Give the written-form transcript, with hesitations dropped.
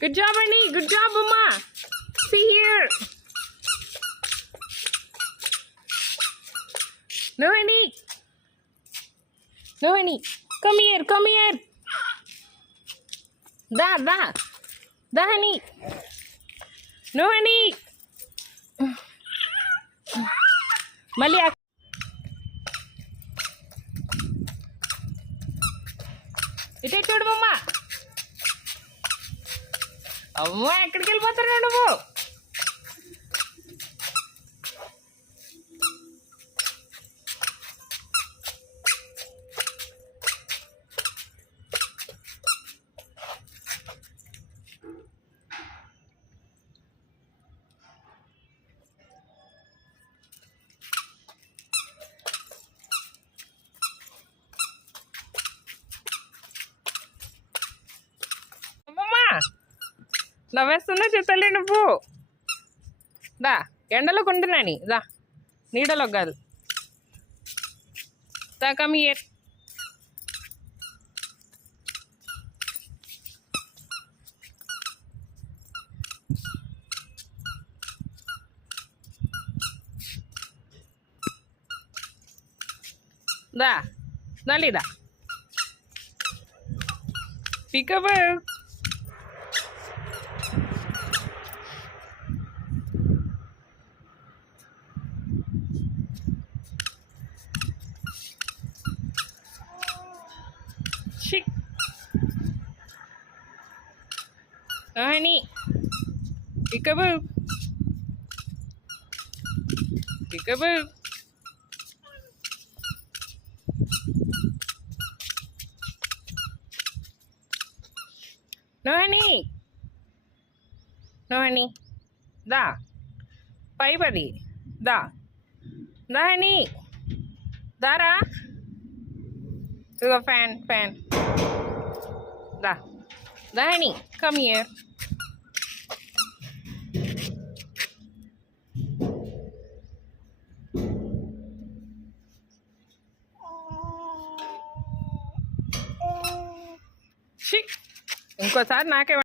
Good job, Annie. Good job, Mama. See here. No, Annie. No, Annie. Come here. Come here. Da, da. Da, Annie. No, Annie. మళ్ళీ ఇటే చూడు మమ్మ. అమ్మా ఎక్కడికి వెళ్ళిపోతున్నావు నువ్వు? నవ్వేస్తున్నా చెత్తలే నువ్వు. దా ఎండలో కొంటున్నాని, దా నీడలో కాదు. దా కమ్ హియర్. దా దాలిదా pickup. Chick. No, honey. Peekaboo. Peekaboo. No, honey. No, honey. Da. Pai badi. Da. Da, honey. Dara. Look, fan. Da. Da, honey. Come here. ఇంకోసారి నాకే